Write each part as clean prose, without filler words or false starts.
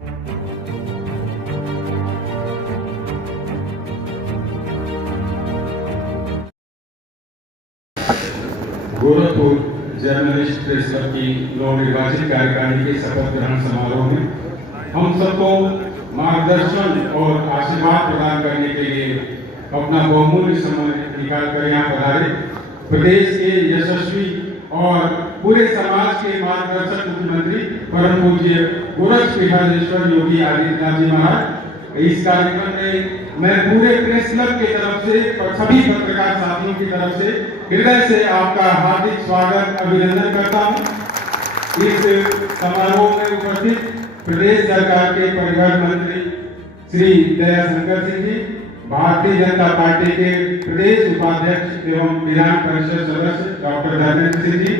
Gorakhpur journalist press club की नवनिर्वाचित कार्यकारिणी के शपथ ग्रहण समारोह में हम सबको मार्गदर्शन और आशीर्वाद प्रदान करने के लिए अपना बहुमूल्य समय निकाल कर यहाँ पधारे प्रदेश के यशस्वी और पूरे समाज के मार्गदर्शक मुख्यमंत्री परम पूज्य गोरक्षपीठाधीश्वर योगी आदित्यनाथ जी महाराज। इस कार्यक्रम में मैं पूरे प्रेस क्लब की तरफ से और सभी पत्रकार साथियों की तरफ से हृदय से आपका हार्दिक स्वागत अभिनंदन करता हूं। इस समारोह में उपस्थित प्रदेश सरकार के परिवहन मंत्री श्री दयाशंकर सिंह जी, भारतीय जनता पार्टी के प्रदेश उपाध्यक्ष एवं विधान परिषद सदस्य डॉक्टर धर्मेंद्र सिंह जी,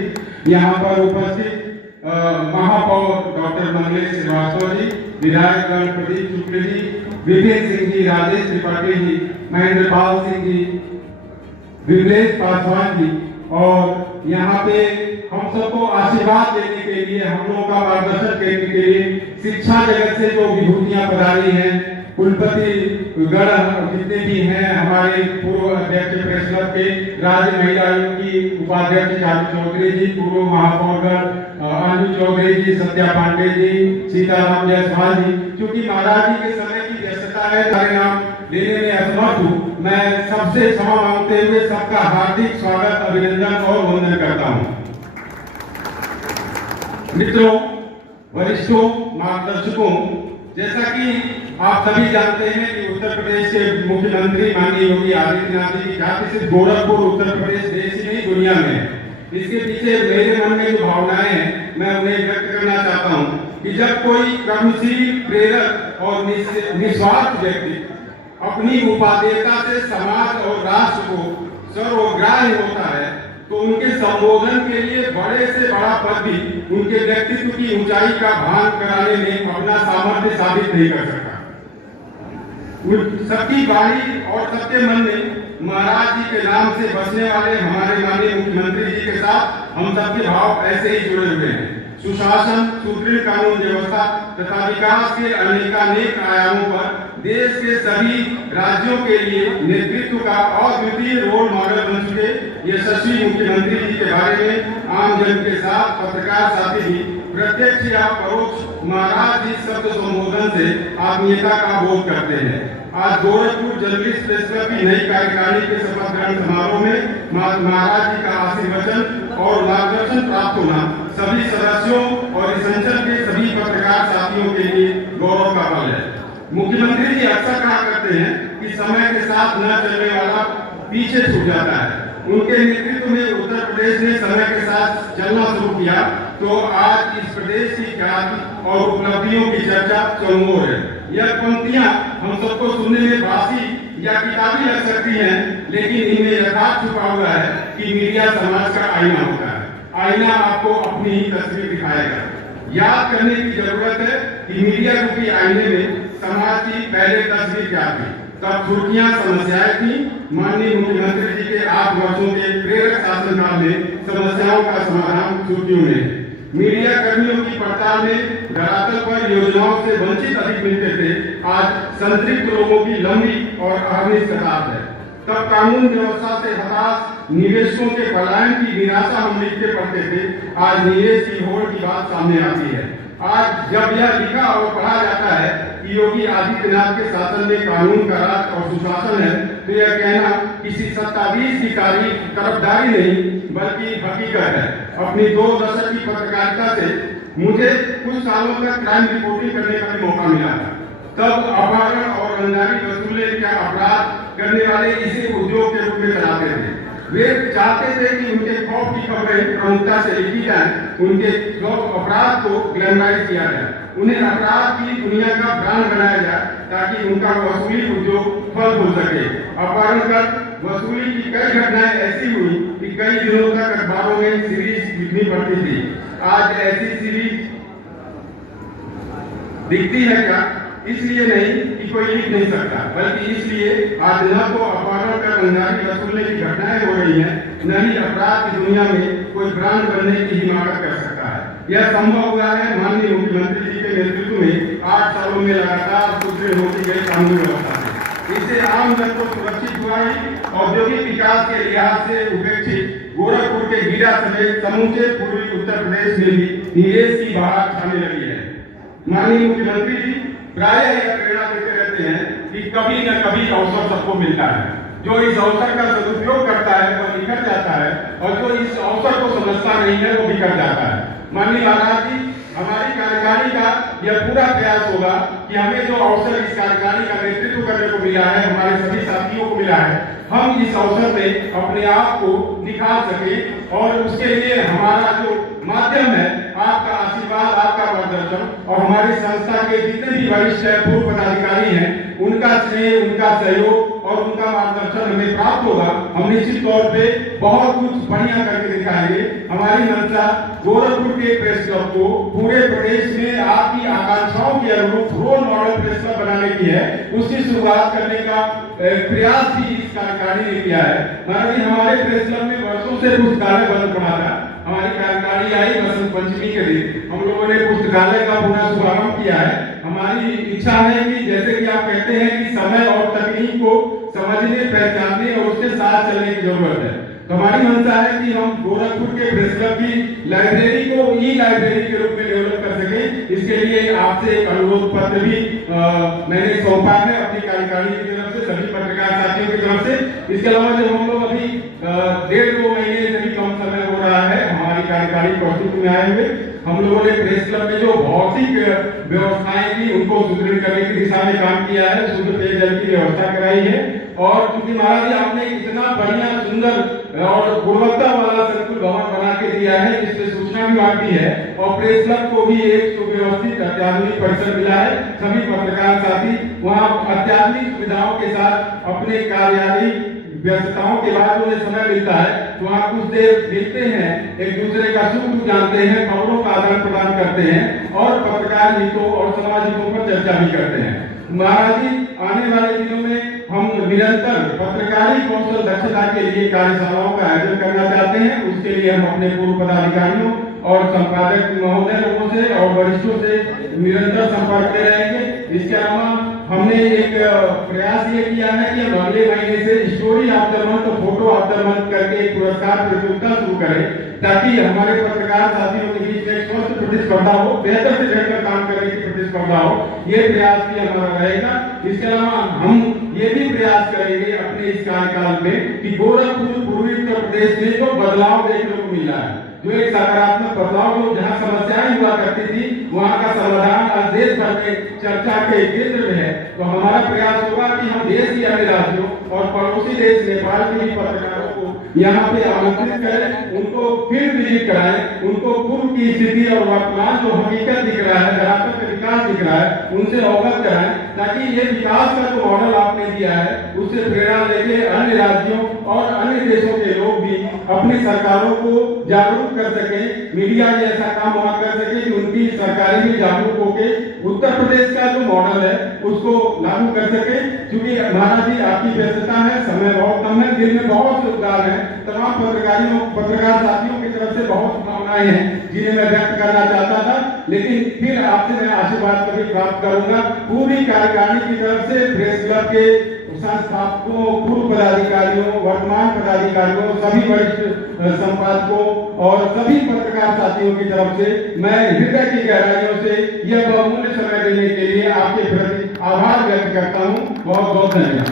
यहाँ पर उपस्थित महापौर डॉक्टर मंगलेश श्रीवास्तव जी, विधायकगण प्रदीप शुक्ल जी, विपिन सिंह जी, राजेश त्रिपाठी जी, महेंद्रपाल सिंह जी, विमलेश पासवान जी, और यहाँ पे हम सबको आशीर्वाद देने के लिए, हम लोगों का मार्गदर्शन करने के लिए शिक्षा जगत से जो विभूतियां पधारी हैं, कुलपति गण जितने भी हैं, हमारे पूर्व अध्यक्ष प्रेस क्लब के राज्य महिला आयोग की उपाध्यक्ष चारू चौधरी जी, पूर्व महापौरगण अंजू चौधरी जी, सत्या पांडे जी, सीताराम जायसवाल जी, क्योंकि महाराज जी के समय की व्यस्तता है, सारे नाम लेने में असमर्थ हूँ। मैं सबसे क्षमा मांगते हुए सबका हार्दिक स्वागत अभिनंदन और वंदन करता हूँ। मित्रों, वरिष्ठों, मार्गदर्शकों, जैसा कि आप सभी जानते हैं कि उत्तर प्रदेश के मुख्यमंत्री माननीय योगी आदित्यनाथ जी की ख्याति सिर्फ गोरखपुर उत्तर प्रदेश देश ही नहीं दुनिया में है। इसके पीछे मेरे मन में जो भावनाएं हैं मैं उन्हें व्यक्त करना चाहता हूं कि जब कोई कर्मशील, प्रेरक और निस्वार्थ व्यक्ति अपनी उपादेयता से समाज और राष्ट्र को सर्वग्राह्य होता है तो उनके संबोधन के लिए बड़े से बड़ा पद भी उनके व्यक्तित्व की ऊंचाई का भान कराने में अपना सामर्थ्य साबित नहीं कर सकता। सबकी वाणी और सबके मन में महाराज जी के नाम से बसने वाले हमारे माननीय मुख्यमंत्री जी के साथ हम सबके भाव ऐसे ही जुड़े हुए हैं। सुशासन, सुदृढ़ कानून व्यवस्था तथा विकास के अनेकानेक आयामों पर देश के सभी राज्यों के लिए नेतृत्व का अद्वितीय रोल मॉडल बन चुके यशस्वी मुख्यमंत्री जी के बारे में आम जन के साथ पत्रकार साथी भी प्रत्यक्ष या परोक्ष महाराज जी शब्द संबोधन से आत्मीयता का बोध करते हैं। आज गोरखपुर जर्नलिस्ट प्रेस क्लब की नई कार्यकारिणी के शपथ ग्रहण समारोह में महाराज जी का आशीर्वचन और मार्गदर्शन प्राप्त होना सभी सदस्यों और इस अंचल के सभी पत्रकार साथियों के लिए गौरव का पल है। मुख्यमंत्री जी अक्सर कहा करते हैं कि समय के साथ न चलने वाला पीछे छूट जाता है। उनके नेतृत्व में उत्तर प्रदेश ने समय के साथ चलना शुरू किया तो आज इस प्रदेश की ख्याति और उपलब्धियों की चर्चा चौमुखी है। यह पंक्तियां हम सबको सुनने में बासी या किताबी लग सकती हैं, लेकिन इनमें यथार्थ छुपा हुआ है कि मीडिया समाज का आईना होता है। आईना आपको अपनी ही तस्वीर दिखाएगा। याद करने की जरूरत है कि मीडिया रूपी आईने में समाज की पहले तस्वीर क्या थी। तब छुट्टियां समस्याएं थी। माननीय मुख्यमंत्री जी के 8 वर्षों के प्रेरक शासनकाल में समस्याओं का समाधान छुट्टियों ने। मीडिया कर्मियों की पड़ताल में धरातल पर योजनाओं से वंचित अधिक मिलते थे। आज संतृप्त लोगों की लंबी और अहर्निश कतार है। तब कानून व्यवस्था से हताश निवेशकों के पलायन की निराशा हम लिखते पढ़ते थे। आज निवेश की होड़ की बात सामने आती है। आज जब यह लिखा और पढ़ा जाता है कि योगी आदित्यनाथ के शासन में कानून का राज और सुशासन है तो यह कहना किसी सत्ताधीश की तारीफ तरफदारी नहीं बल्कि हकीकत है। अपनी 2 दशक की पत्रकारिता से मुझे कुछ सालों तक क्राइम रिपोर्टिंग करने का भी मौका मिला था। तब अपहरण और रंगदारी वसूलने का अपराध करने वाले इसे उद्योग के रूप में चलाते थे। वे चाहते थे कि उनके खौफ की खबरें प्रमुखता से लिखी जाए, उनके अपराध को ग्लैमराइज किया जाए, उन्हें अपराध की दुनिया का ब्रांड बनाया जाए ताकि उनका वसूली उद्योग फल फूल सके। अपहरण कर वसूली की कई घटनाएं ऐसी हुई कि कई दिनों तक अखबारों में सीरीज लिखनी पड़ती थी। आज ऐसी सीरीज दिखती है क्या? इसलिए नहीं कि कोई लिख नहीं सकता, बल्कि इसलिए आज न तो अपहरण कर रंगदारी वसूलने की घटनाएं हो रही हैं, न ही अपराध की दुनिया में कोई ब्रांड बनने की हिमाकत कर सकता है। यह संभव हुआ है माननीय मुख्यमंत्री जी के नेतृत्व में 8 सालों में लगातार सुदृढ़ होती गई कानूनी व्यवस्था है। इससे आम जन को सुरक्षित हुआ ही औद्योगिक विकास के लिहाज से उपेक्षित गोरखपुर के गीरा समेत समूचे पूर्वी उत्तर प्रदेश में भी निवेश की बहार छाने लगी है। माननीय मुख्यमंत्री जी प्राय यह प्रेरणा देते रहते हैं कि कभी न कभी अवसर सबको मिलता है। जो इस अवसर का सदुपयोग करता है वह निखर जाता है और जो इस अवसर को समझता नहीं है वो बिखर जाता है। माननीय महाराज जी, हमारी कार्यकारिणी का यह पूरा प्रयास होगा कि हमें जो अवसर इस कार्यकारिणी का नेतृत्व करने को मिला है, हमारे सभी साथियों को मिला है, हम इस अवसर में अपने आप को निखार सके और उसके लिए हमारा जो माध्यम है आपका आशीर्वाद, आपका मार्गदर्शन और हमारी संस्था के जितने भी वरिष्ठ पूर्व पदाधिकारी हैं उनका स्नेह, उनका सहयोग और उनका मार्गदर्शन हमें प्राप्त होगा। हम निश्चित तौर पे बहुत कुछ बढ़िया करके दिखाएंगे। हमारी मंशा गोरखपुर के प्रेस क्लब को पूरे प्रदेश में आपकी आकांक्षाओं के अनुरूप रोल मॉडल प्रेस क्लब बनाने की है। उसकी शुरुआत करने का प्रयास भी इस कार्यकारिणी ने किया है। माननीय हमारे प्रेस क्लब में वर्षों से पुस्तकालय बंद पड़ा था। हमारी कार्यकारिणी आई बसंत पंचमी के दिन, हम लोगों ने पुस्तकालय का पुनः शुभारंभ किया है। हमारी इच्छा है कि जैसे कि आप कहते हैं कि समय और तकनीक को समझने, पहचानने और उसके साथ चलने की जरूरत है, तो हमारी मंशा है कि हम गोरखपुर के प्रेस क्लब की लाइब्रेरी को ई लाइब्रेरी के रूप में डेवलप कर सके। इसके लिए आपसे एक अनुरोध पत्र भी मैंने सौंपा है अपनी कार्यकारिणी की तरफ से, सभी पत्रकार साथियों की तरफ से। इसके अलावा जो हम लोग अभी 1.5-2 महीने से भी कम समय हो रहा है हमारी कार्यकारिणी के अस्तित्व में आए हुए, हम लोगों ने प्रेस क्लब में जो भौतिक व्यवस्थाएं थी उनको सुदृढ़ करने की दिशा में काम किया है, शुद्ध पेयजल की व्यवस्था कराई है। और क्योंकि महाराज जी आपने इतना बढ़िया, सुंदर और गुणवत्ता वाला संकुल भवन बना के दिया है जिससे सूचना भी आती है और प्रेस क्लब को भी एक सुव्यवस्थित अत्याधुनिक परिसर मिला है। सभी पत्रकार साथी वहाँ अत्याधुनिक सुविधाओं के साथ अपने कार्यालय व्यस्तताओं के बाद उन्हें समय मिलता है तो वहाँ कुछ देर मिलते हैं, एक दूसरे का सुख दुख जानते हैं, खबरों का आदान प्रदान करते हैं और पत्रकार हितों और समाज हितों पर चर्चा भी करते हैं। महाराज जी, आने वाले दिनों में हम निरंतर पत्रकारी कौशल दक्षता के लिए कार्यशालाओं का आयोजन करना चाहते हैं। उसके लिए हम अपने पूर्व पदाधिकारियों और संपादक महोदय लोगों से और वरिष्ठों से निरंतर संपर्क में रहेंगे। इसके अलावा हमने एक प्रयास ये किया है कि हम अगले महीने से story of the month, photo of the month करके एक पुरस्कार प्रतियोगिता शुरू करें ताकि हमारे पत्रकार साथियों के बीच में स्वस्थ प्रतिस्पर्धा हो, बेहतर से बेहतर काम करने की प्रतिस्पर्धा हो। ये प्रयास भी हमारा रहेगा। इसके अलावा हम ये भी प्रयास करेंगे अपने इस कार्यकाल में कि गोरखपुर पूर्वी उत्तर प्रदेश में जो बदलाव देखने को मिला है, जो एक सकारात्मक बदलाव, जो जहाँ समस्याएं हुआ करती थी वहाँ का समाधान आज देश भर में चर्चा के केंद्र में है। तो हमारा प्रयास होगा कि हम देश के अन्य राज्यों और पड़ोसी देश नेपाल के भी पत्रकारों को यहाँ पे आमंत्रित करें, उनको फील्ड विजिट कराएं, उनको पूर्व की स्थिति और वर्तमान जो हकीकत दिख रहा है, धरातल का विकास दिख रहा है, उनसे अवगत कराएं ताकि ये विकास का जो मॉडल आपने दिया है उससे प्रेरणा लेके अन्य राज्यों और अन्य देशों के लोग भी अपनी सरकारों को जागरूक कर सके, मीडिया ने ऐसा काम वहां कर सके कि उनकी सरकारें भी जागरूक होके उत्तर प्रदेश का जो मॉडल है उसको लागू कर सके। क्योंकि महाराज जी आपकी व्यस्तता है, समय बहुत कम है, दिन में बहुत रोजगार है, तमाम पत्रकार साथियों की तरफ से बहुत भावनाएं हैं जिन्हें मैं व्यक्त करना चाहता था, लेकिन फिर आपसे मैं आशीर्वाद कभी प्राप्त करूंगा। पूरी कार्यकारिणी की तरफ से प्रेस क्लब के संस्थापकों, पूर्व पदाधिकारियों, वर्तमान पदाधिकारियों, सभी वरिष्ठ संपादकों और सभी पत्रकार साथियों की तरफ से मैं हृदय की गहराइयों से यह बहुमूल्य समय देने के लिए आपके प्रति आभार व्यक्त करता हूँ। बहुत बहुत धन्यवाद।